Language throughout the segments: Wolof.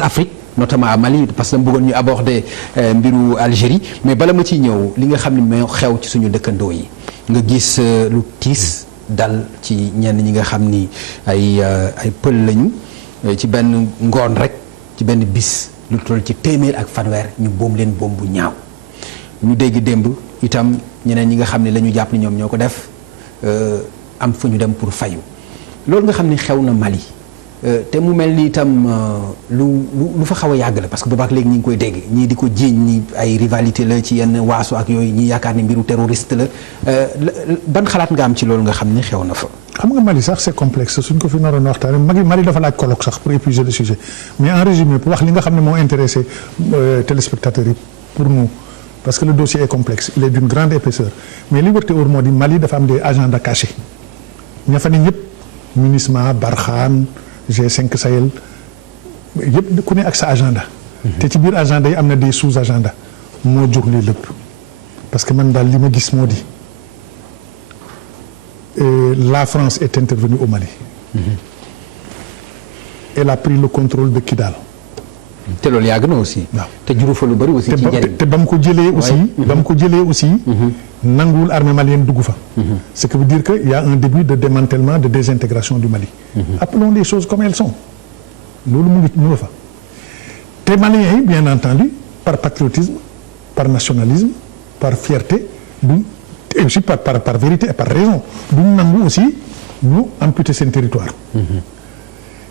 Afrique notamment à Mali parce que dama bëggoon ñu aborder mbiru Algérie mais bala ma ciy ñëw li nga xam ne moo xew ci suñu dëkkandoo yi nga gis lu tiis dal ci ñenn ñi nga xam ni ay pël lañu ci benn ngoon rek ci benn bis lu toll ci téeméer ak fanweer ñu boom leen boom bu ñaaw ñu dégg démb itam ñeneen ñi nga xam ne la ñu jàpp ni ñoom ñoo ko def am fu ñu dem pour fayu loolu nga xam ni xew na Mali te mu mel ni itam lu fa xaw a yàgg la parce que boobaak léegi ñi ngi koy dégg ñii di ko jiiñ ni ay rivalité la ci yenn waaso ak yooyu ñi yaakaar ni mbiru terroriste la ban xalaat nga am ci loolu nga xam ni xew na fa. xam nga Mali sax c'est complexe suñ ko fi naroon waxtaanee Mali dafa laaj colloque sax pour épuiser le sujet mais en résumé pour wax li nga xam ne moo intéressé téléspectateurs yi pour nous parce que le dossier est complexe il est d'une grande épaisseur mais li wër te wóor moo di Mali dafa am des agendas cachés ña fa ne ñëpp MINUSMA Barkhane G5 Sahel yëpp ku ne ak sa agenda. te ci biir agenda yi am na des sous-agenda moo jur lii lépp parce que man daal li ma gis moo di la France est intervenue au Mali. Elle a pris le contrôle de Kidal. te loolu yàgg na aussi. waaw te juru fa lu bari aussi. ci njëriñ te ba mu ko jëlee aussi. ba mu ko jëlee aussi. nanguwul armée malienne dugg fa. ce qui veut dire que y a un début de démantèlement de désintégration du Mali. appelons les choses comme elles sont loolu mu ngi fa te Maliens yi bien entendu par patriotisme par nationalisme par fierté et aussi par vérité et par raison duñ nangu aussi ñu amputer seen territoire.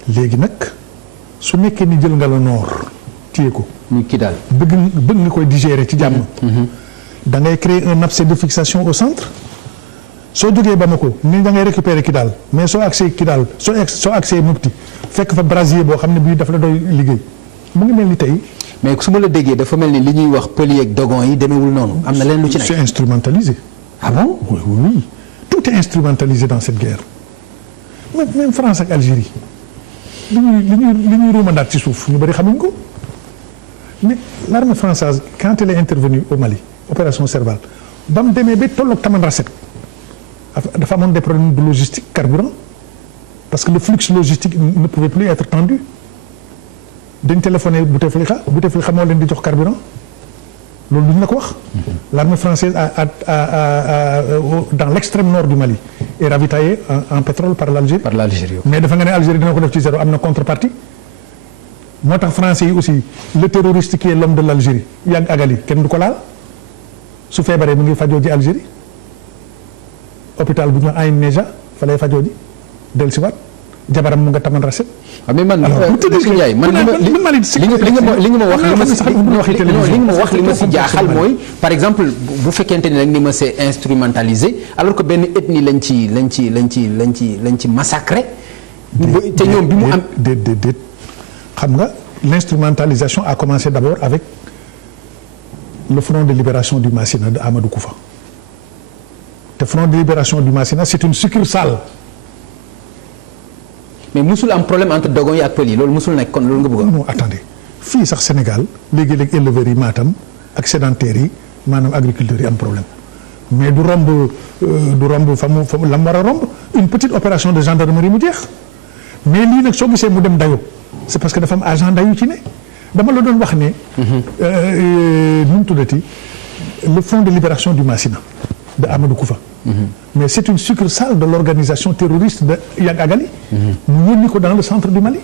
léegi nag. su nekkee ni jël nga la nord téye ko. muy Kidal bëgg nga koy digérer ci jàmm. da ngay créer un abcès de fixation au centre. soo jógee Bamako ni da ngay récupérer Kidal mais soo accès Kidal soo accès Mopti fekk fa brasier boo xam ne bii dafa la doy liggéey mu ngi mel ni tey. mais su ma la déggee dafa mel ni li ñuy wax pël yeeg dogon yi demeewul noonu. am na leen lu ci nekk c'est instrumentalisé. ah bon oui oui tout est instrumentalisé dans cette guerre même France ak Algérie. li ñuy ruumandaat ci suuf ñu bëri xamuñ ko mais l'armée française quand elle est intervenue au Mali opération Serval ba mu demee ba tolloog Tamanrasset dafa amoon des problèmes de logistique carburant parce que le flux logistique ne pouvait plus être tendu dañ téléphoné Bouteflika moo leen di jox carburant loolu duñ la ko wax. l'armée française dans l'extrême nord du Mali est ravitaillée en pétrole par l'Algérie. mais dafa nga ne Algérie dina ko def ci zéro am na contrepartie moo tax français yi aussi le terroriste qui est l'homme de l'Algérie Yag Agali kenn du ko laal su feebaree mu ngi fajoo ji Algérie hôpital bu ñu Aïn Neja fa lay fajoo ji dellusiwaat jabaram mu nga Tamanrasset. mais man Ndiaye man li nga ma wax li ma si jaaxal mooy par exemple bu fekkente ni nag ni ma c'est instrumentalisé alors que benn ethnie lañ ci massacré. te ñoom bi mu am déet xam nga l'instrumentalisation a commencé d'abord avec le front de libération du Massina de Amadou Koufa te front de libération du Massina c'est une succursale. mais musul am problème entre dogon yi ak pël yi loolu musul nekk kon loolu nga bëgg a. non attendez fii sax Sénégal léegi-léegi éleveurs yi Matam ak sédentaires yi maanaam agriculteurs yi am problème mais du romb fa mu la mu war a romb une petite opération de gendarmerie mu jeex mais lii nag soo gisee mu dem dayo c'est parce que dafa am agenda yu ci ne dama la doon wax ne. nu mu tuddati le front de libération du Massina de Amadou Koufa. mais c'est une succursale de l'organisation terroriste de Yag Agali. mu yónni ko dans le centre du Mali.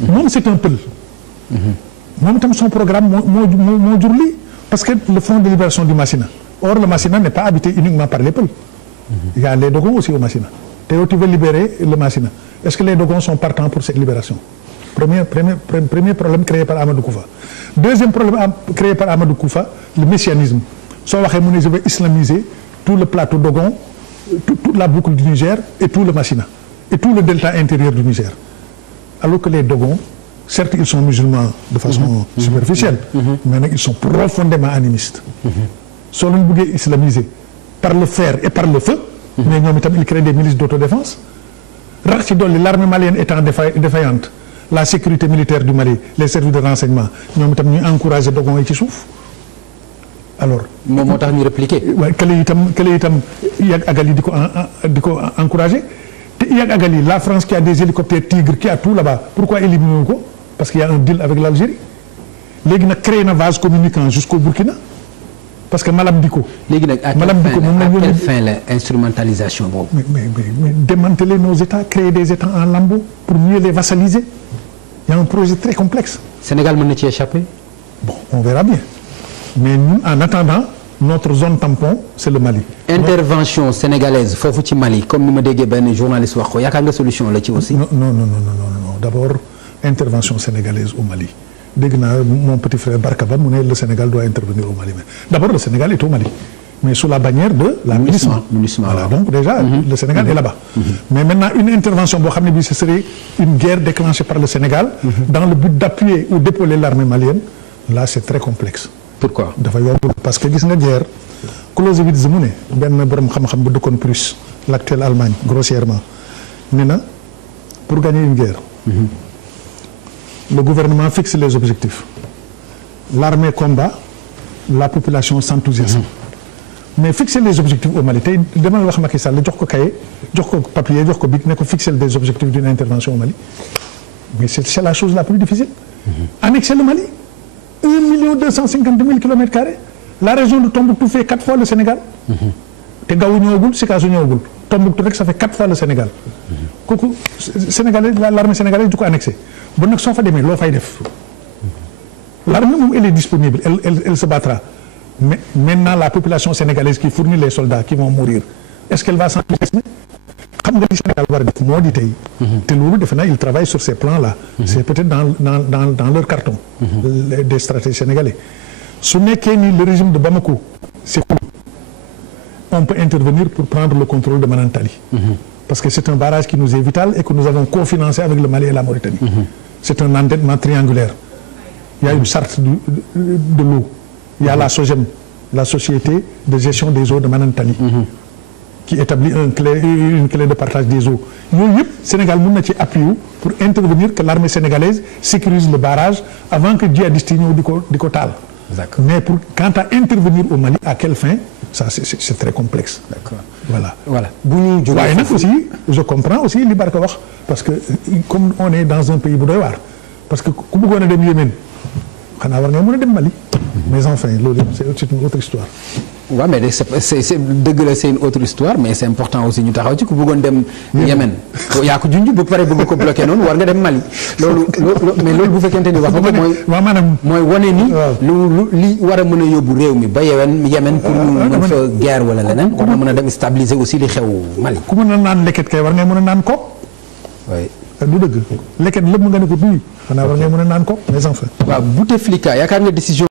moom c'est un pël. moom itam son programme moo jur lii parce que le front de libération du Massina or le Massina n'est pas habité uniquement par les Peuls. il y a les Dogons aussi au Massina te yow tu veux libérer le Massina est-ce que les Dogons sont partants pour cette libération premier problème créé par Amadou Koufa deuxième problème créé par Amadou Koufa le messianisme soo waxee mu ne je vais islamiser tout le plateau Dogon toute la boucle du Niger et tout le Massina et tout le delta intérieur du Niger alors que les Dogons certes ils sont musulmans de façon superficielle mais nag ils sont profondément animistes soo leen bëggee islamiser par le fer et par le feu mais ñoom itam ils créent des milices d'autodéfense rax ci dolli l'armée malienne étant défaillante la sécurité militaire du Mali les services de renseignement ñoom itam ñuy encourager Dogon yi ci suuf alors moom moo tax ñu répliquer. waaye kële itam Yag Agali di ko encourager te Yag Agali la France qui a des hélicoptères Tigre qui a tout là-bas pourquoi éliminer ko parce qu'il y a un deal avec l'Algérie léegi nag créé na vase communicant jusqu'au Burkina parce que Malam Dicko. léegi nag à quelle fin la instrumentalisation boobu. mais démanteler nos États créer des États en lambeaux pour mieux les vassaliser il y a un projet très complexe. Sénégal mën na ci échapper. Bon on verra bien mais nous en attendant notre zone tampon c'est le Mali. intervention sénégalaise foofu ci Mali comme ni ma déggee benn journaliste wax ko yaakaar nga solution la ci aussi. non d'abord intervention sénégalaise au Mali dégg naa mon petit frère Barka Ba mu ne le Sénégal doit intervenir au Mali mais d'abord le Sénégal est au Mali mais sous la bannière de la MINUSMA. Voilà donc déjà le Sénégal est là-bas. Mais maintenant une intervention boo xam ne bi ce serait une guerre déclenchée par le Sénégal. Dans le but d'appuyer ou d'épauler l'armée malienne là c'est très complexe. Pourquoi. dafa yombul parce que gis nga guerre Clausewitz mu ne benn borom xam-xam bu dëkkoon Prusse l'actuelle Allemagne grossièrement ne na pour gagner une guerre. Le gouvernement fixe les objectifs l'armée combat la population s'enthousiasme. Mais fixer les objectifs au Mali tey demal wax Macky Sall jox ko cahier jox ko papier jox ko bic ne ko fixer des objectifs d'une intervention au Mali mais c'est la chose la plus difficile. Annexer le Mali 1,250,000 kilomètres-carrés la région de Tombouctou fait 4 fois le Sénégal. te Gao ñëwagul Sikasso ñëwagul Tombouctou rek ça fait 4 fois le Sénégal. kooku Sénégalais l'armée sénégalaise du ko annexé bon nag soo fa demee loo fay def. L'armée moom elle est disponible elle se battra. Mais maintenant la population sénégalaise qui fournit les soldats qui vont mourir est-ce qu'elle va s'enthousiasmer xam nga li Sénégal war a def moo di tey. te loolu defe naa ils travaillent sur ces plans-là. C'est peut-être dans leur carton. Des stratégies sénégalais. su nekkee ni le régime de Bamako c'est cool on peut intervenir pour prendre le contrôle de Manantali. Parce que c'est un barrage qui nous est vital et que nous avons cofinancé avec le Mali et la Mauritanie. C'est un endettement triangulaire. Il y a une charte de l'eau. Il y a la SOGEM, la société de gestion des eaux de Manantali, qui établit une clé de partage des eaux. Yooyu yëpp Sénégal mën na ci appuyer pour intervenir que l'armée sénégalaise sécurise le barrage avant que djihadistes yi ñëw di ko taal. D'accord. Mais quant à intervenir au Mali à quelle fin ça c'est très complexe. D'accord. Voilà. bu ñu jógee waaye nag aussi je comprends aussi li Barka wax parce que comme on est dans un pays bu doy waar parce que ku bëggoon a dem Yémen xanaa war nga mën a dem Mali. Mais enfin loolu c'est une autre histoire. waaw mais c'est dëgg la c'est une autre histoire mais c'est important aussi ñu taxaw ci ku bëggoon dem Yémen yaa ko junj ba pare bëgg ko bloquer noonu war nga dem Mali loolu mais loolu bu fekkente ni wax nga ko waaw maanaam mooy wane ni lu li war a mën a yóbbu réew mi ba Yémen pour ñu mën fa guerre wala leneen war na mën a dem stabiliser aussi li xew Mali. ku mën a naan leket kay war ngay mën a naan ko. oui. du dëgg leket lépp nga ne ko duy xanaa war ngay mën a naan ko mais enfin. waaw Bouteflika yaakaar nga décision